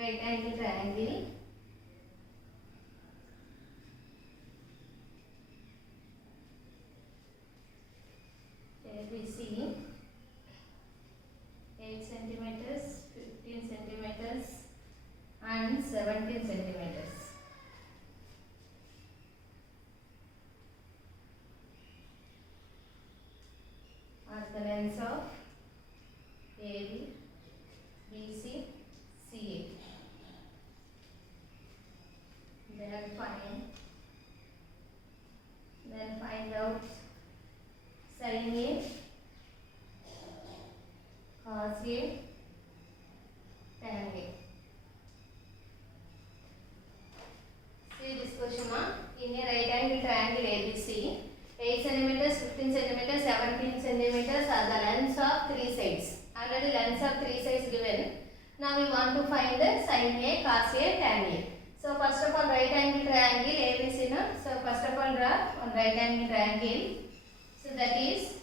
right angle triangle ABC 8 centimeters, 15 centimeters and 17 centimeters. Are the lengths of AB, BC, CA. Then find out sin A, cos A, tan A. See this question in a right angle triangle ABC, 8 centimeters, 15 centimeters, 17 centimeters are the lengths of three sides. Already lengths of three sides given. Now we want to find the sin A, cos A, tan A. So first of all right angle triangle ABC. So first of all draw one right angle triangle. So that is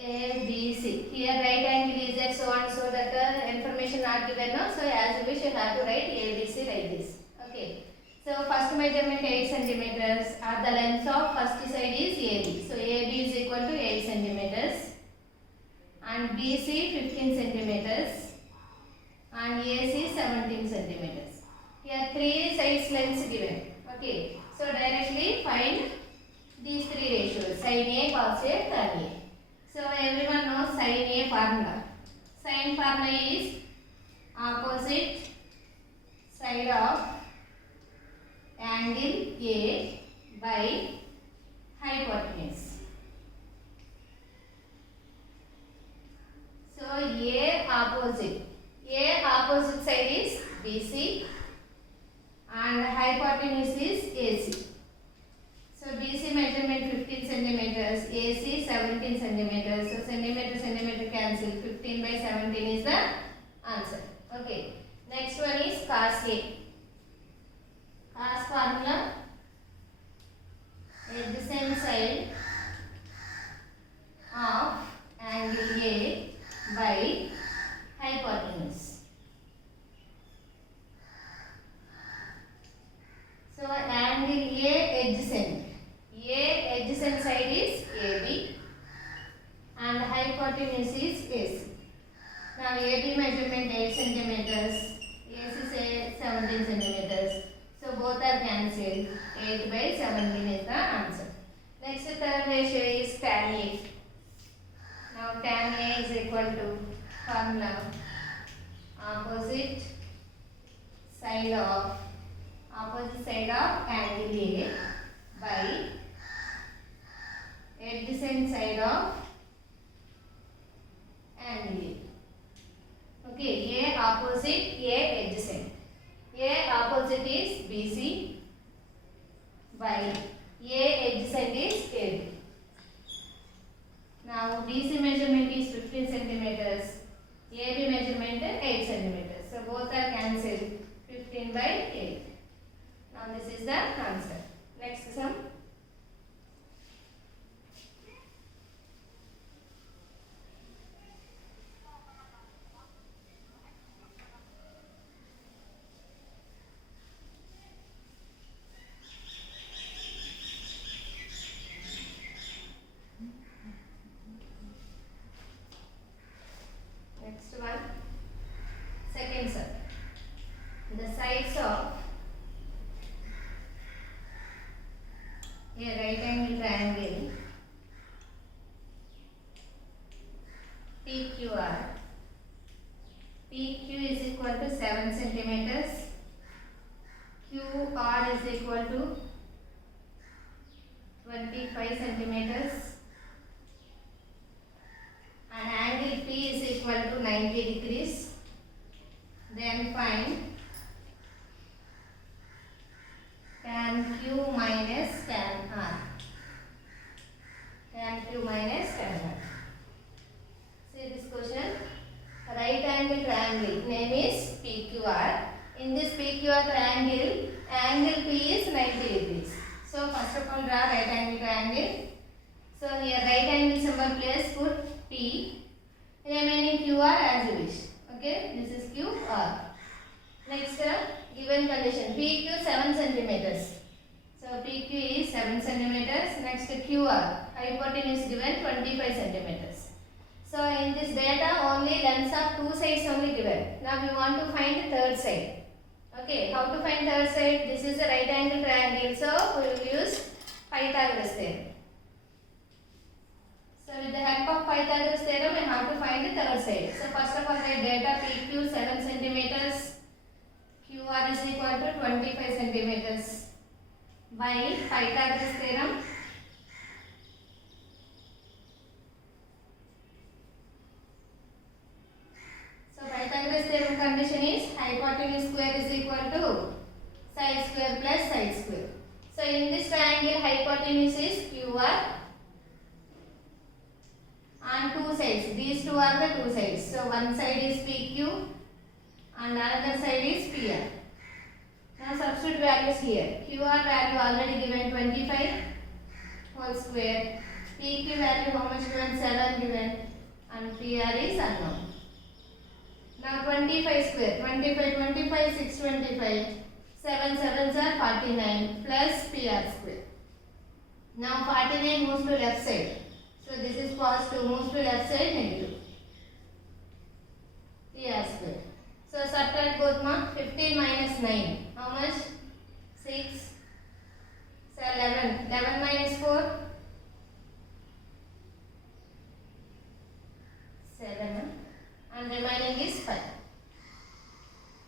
ABC. Here right angle is at so and so, that information not given. So as you wish you have to write ABC like this. Okay. So first measurement 8 centimeters. Are the length of first side is AB. So AB is equal to 8 centimeters. And BC 15 centimeters. And AC 17 centimeters. Here three sides lengths given. Okay. So directly find these three ratios. Sin A, cos A, tan A. So everyone knows sin A formula. Sin formula is opposite side of angle A by hypotenuse. So A opposite side is BC and hypotenuse is AC. So BC measurement 15 centimeters, AC 17 centimeters. So centimeter cancel. 15 by 17 is the answer. Okay. Next one is cos A. Cos formula, adjacent side of angle A by hypotenuse. So angle A adjacent side is AB and hypotenuse is AC. Now AB measurement 8 centimeters, AC 17 centimeters. So both are cancelled. 8 by 17 is the answer. Next third ratio is tan A. Now tan A is equal to formula opposite side of angle A by adjacent side of angle A. Okay, A opposite, A adjacent. A opposite is BC by A adjacent is AB. Now BC measurement is 15 centimeters, AB measurement 8 centimeters. So both are cancelled. 15 by 8. Now this is the answer. Next sum. Next one. Second sum. The sides of a right angle triangle PQR. PQ is equal to 7 centimeters. QR is equal to 25 centimeters. And angle P is equal to 90 degrees. Then find tan Q minus tan R. Tan Q minus tan R. See this question. Right angle triangle. Name is PQR. In this PQR triangle, angle P is 90 degrees. So first of all draw right angle triangle. So here right angle symbol place put P. Remaining QR as you wish. Okay, this is QR. two sides only given. Now we want to find the third side. Okay, how to find third side? This is a right angle triangle, so we will use Pythagoras theorem. So with the help of Pythagoras theorem, we have to find the third side. So first of all, write data PQ 7 centimeters, QR is equal to 25 centimeters by Pythagoras theorem. So Pythagoras theorem condition is hypotenuse square is equal to side square plus side square. So in this triangle, hypotenuse is QR and two sides. These two are the two sides. So one side is PQ and another side is PR. Now substitute values here. QR value already given 25 whole square. PQ value how much given? 7 given, and PR is unknown. Now 25 square. 25, 625. 7 sevens are 49 plus PR square. Now 49 moves to left side. So this is positive, moves to left side, negative. PR square. So subtract both, ma. 15 minus 9. How much? 6. So 11. 11 minus 4. 7. And remaining is 5.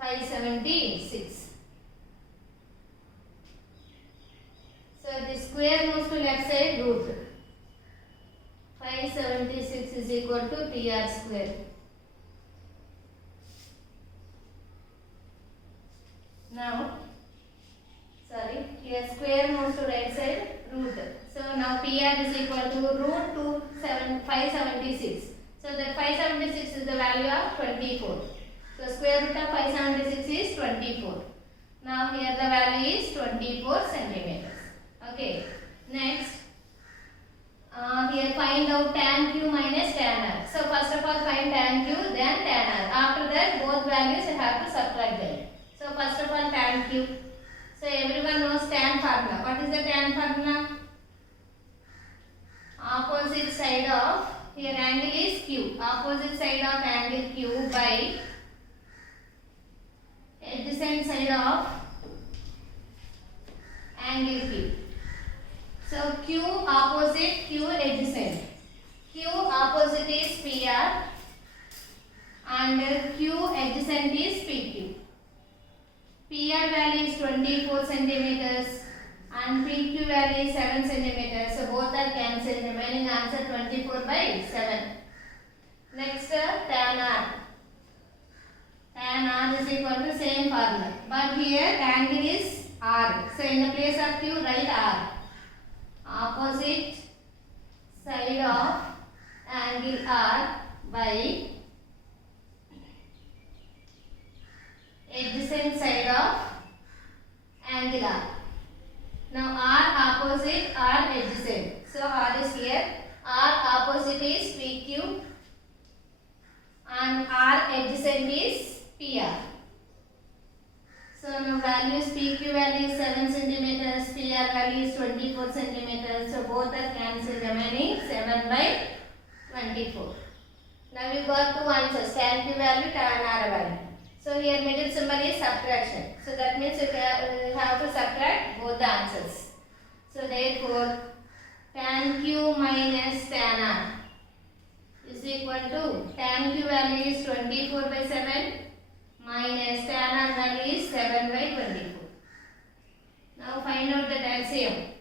576. So the square moves to left side, root. 576 is equal to PR square. Now, here square moves to right side, root. So now PR is equal to root 576. So the 576 is the value of 24. So square root of 576 is 24. Now here the value is 24 centimeters. Okay. Next, here find out tan Q minus tan R. So first of all find tan Q, then tan R. After that both values you have to subtract them. So first of all tan Q. So everyone knows tan formula. What is the tan formula? Opposite side of, here angle is Q. Opposite side of angle Q by adjacent side of angle Q. So Q opposite, Q adjacent. Q opposite is PR and Q adjacent is PQ. PR value is 24 centimeters and PQ value is 7 centimeters. So both are cancelled. Remaining answer 24 by 7. Next, tan R. Tan R is equal to same formula. But here angle is R. So in the place of Q, write R. Opposite side of angle R by adjacent side of angle R. Now R opposite, R adjacent. So R is here. R opposite is PQ and R adjacent is PR. So now values, PQ value is 7 centimeters, PR value is 24 centimeters. So both are cancelled, remaining 7 by 24. Now we got two answers, tan Q value, tan R value. So here middle symbol is subtraction. So that means you have to subtract both the answers. So therefore tan Q minus tan R is equal to, tan Q value is 24 by 7 minus tan R value is 7 by 24. Now find out the LCM.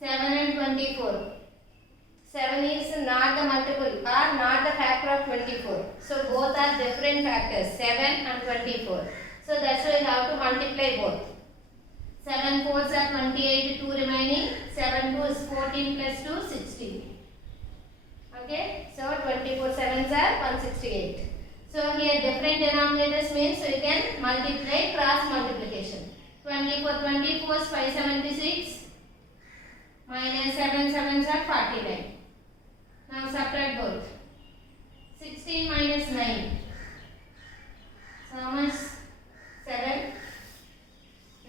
7 and 24. 7 is not the multiple or not the factor of 24. So both are different factors, 7 and 24. So that's why you have to multiply both. 7 4s are 28, 2 remaining. 7 2 is 14 plus 2, 16. Okay, so 24 7s are 168. So here different denominators means you can multiply, cross multiplication. 24 24 is 576 minus 7 7s are 49. Now subtract both. 16 minus 9. So how much? 7.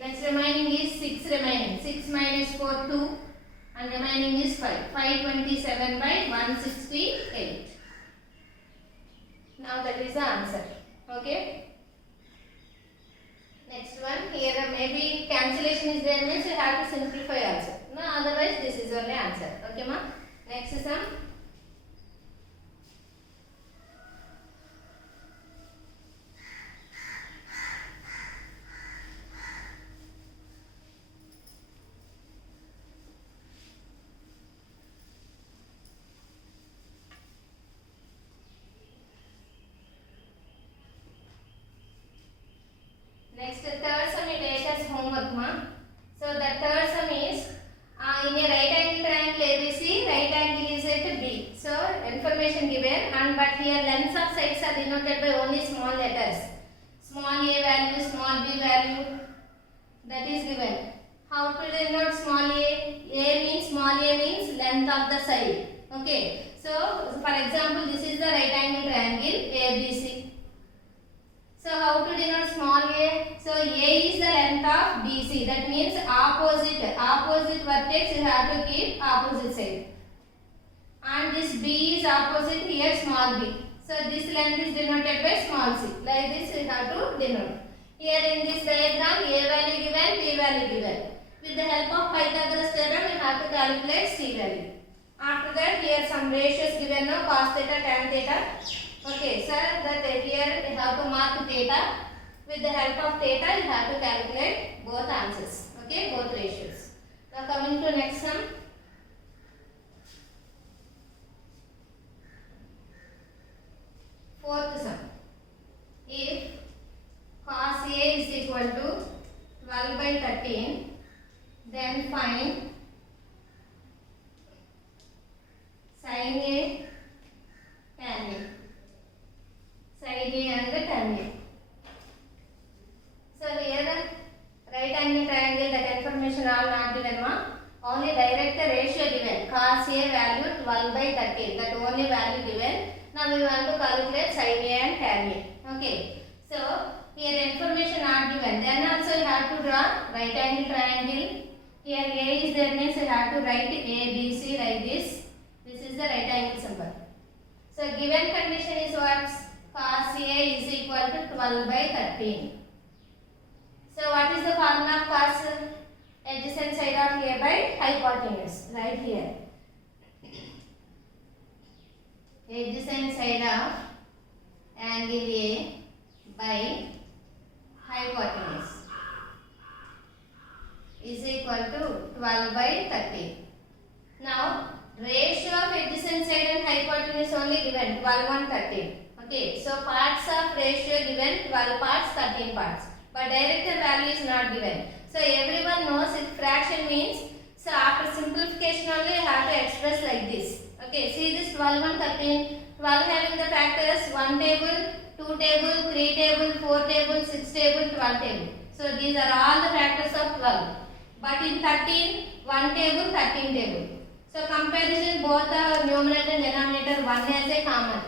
Next remaining is 6 remaining. 6 minus 4 2 and remaining is 5. 527 by 168. Now that is the answer. Okay. Next one, here maybe cancellation is there means you have to simplify also. No, otherwise this is only answer. Okay ma. Next sum. Next third sum you take as homework ma. So the third sum is in a right angle triangle ABC, right angle is at B. So information given and but here lengths of sides are denoted by only small letters. Small a value, small b value, that is given. How to denote small a? A means length of the side. Okay. So for example, this is the right angle triangle ABC. So how to denote small a? So A is the length of BC. That means opposite vertex you have to keep opposite side. And this B is opposite here small b. So this length is denoted by small c. Like this you have to denote. Here in this diagram A value given, B value given. With the help of Pythagoras theorem you have to calculate C value. After that here some ratios given, no, cos theta, tan theta. Okay, so that here you have to mark theta. With the help of theta, you have to calculate both answers. Okay, both ratios. Now coming to next sum. Fourth sum. If cos A is equal to 12 by 13, then find sin A, tan A. Side A and tan A. So here the right angle triangle, that information all not given ma. Only direct the ratio given. Cos A value 12 by 13. That only value given. Now we want to calculate side A and tan A. Okay. So here information not given. Then also you have to draw right angle triangle. Here A is there means you have to write A, B, C like this. This is the right angle symbol. So given condition is what? Cos A is equal to 12 by 13. So what is the formula of cos? Adjacent side of A by hypotenuse. Right here. Adjacent side of angle A by hypotenuse is equal to 12 by 13. Now ratio of adjacent side and hypotenuse only given 12 and 13. Okay, so parts of ratio given 12 parts, 13 parts. But direct value is not given. So everyone knows if fraction means, so after simplification only you have to express like this. Okay, see this 12 and 13. 12 having the factors 1 table, 2 table, 3 table, 4 table, 6 table, 12 table. So these are all the factors of 12. But in 13, 1 table, 13 table. So comparison both the numerator and denominator, 1 has a common.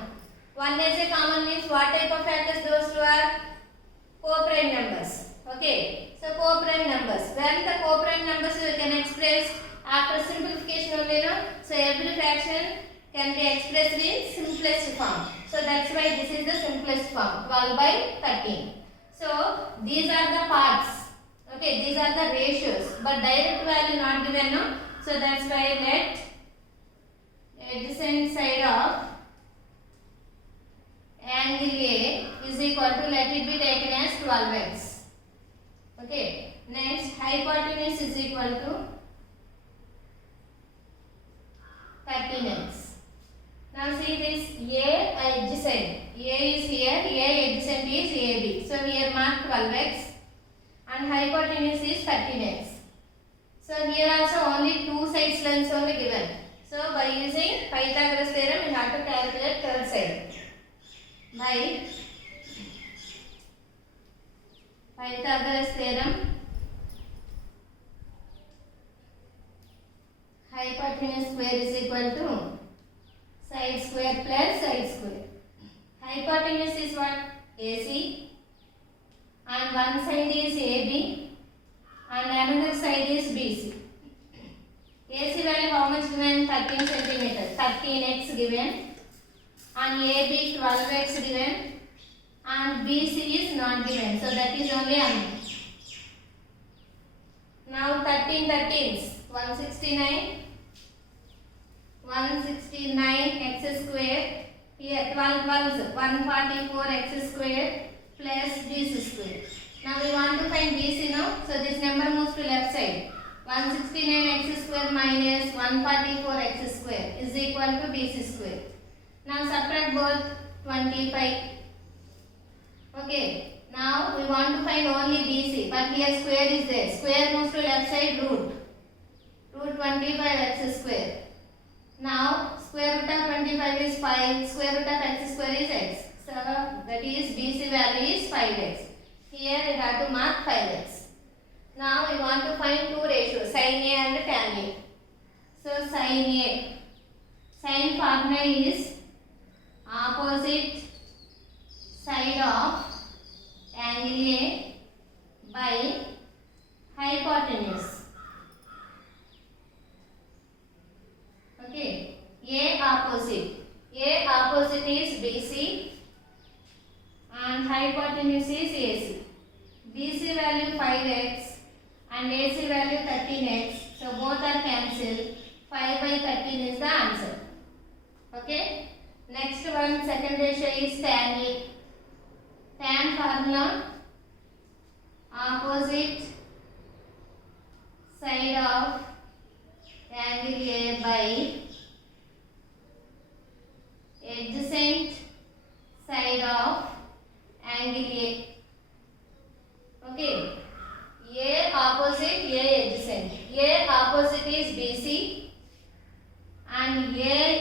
1 has a common means what type of factors those two are? Co-prime numbers. Okay. So co-prime numbers. When the co-prime numbers you can express after simplification only, no? So every fraction can be expressed in simplest form. So that's why this is the simplest form, 12 by 13. So these are the parts. Okay, these are the ratios. But direct value not given, no? So that's why let adjacent side of angle A is equal to, let it be taken as 12x. Okay. Next, hypotenuse is equal to 13x. Now see this A adjacent. A is here, A adjacent is AB. So here mark 12x and hypotenuse is 13x. So here also only two sides lengths only given. So by using Pythagoras theorem we have to calculate third side. By Pythagoras theorem, hypotenuse square is equal to side square plus side square. Hypotenuse is what? AC, and one side is AB and another side is BC. AC value how much given? 13 centimeter. 13x given. And AB 12x given. and BC is not given, so that is only unknown. Now 13 13s, 169 x square, here 12 12s, 144 x square plus BC square. Now we want to find BC now, so this number moves to left side. 169 x square minus 144 x square is equal to BC square. Now subtract both 25. Okay, now we want to find only BC, but here square is there. Square moves to left side, root 25 x square. Now square root of 25 is 5, square root of x square is x. So that is BC value is 5x. Here we have to mark 5x. Now we want to find two ratios, sin A and tan A. So sin A, sin formula is opposite side of angle A by hypotenuse. Okay, A opposite is BC and hypotenuse is AC. BC value 5x and AC value 13x, so both are cancelled. 5 by 13 is the answer. Okay, next one, second ratio is tan A. Tan formula opposite side of angle A by adjacent side of angle A. Okay, A opposite, A adjacent. A opposite is BC and A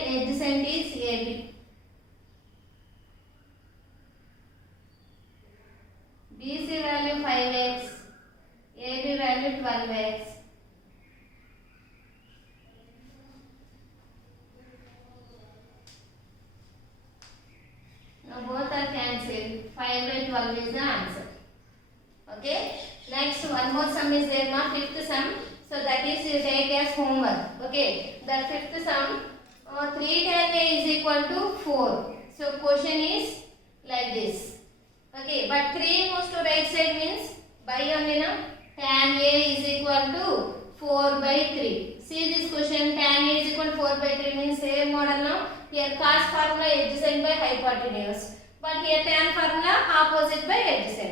adjacent is AB. BC value 5x, AB value 12x. Now both are cancelled. 5 by 12 is the answer. Okay. Next one more sum is there, ma, fifth sum. So that is you take as homework. Okay. The fifth sum, 3 tan A is equal to 4. So question is like this. Okay. But 3 moves to right side means by only na. Tan A is equal to 4 by 3. See this question, tan A is equal to 4 by 3 means same model now. Here cos formula adjacent by hypotenuse. But here tan formula opposite by adjacent.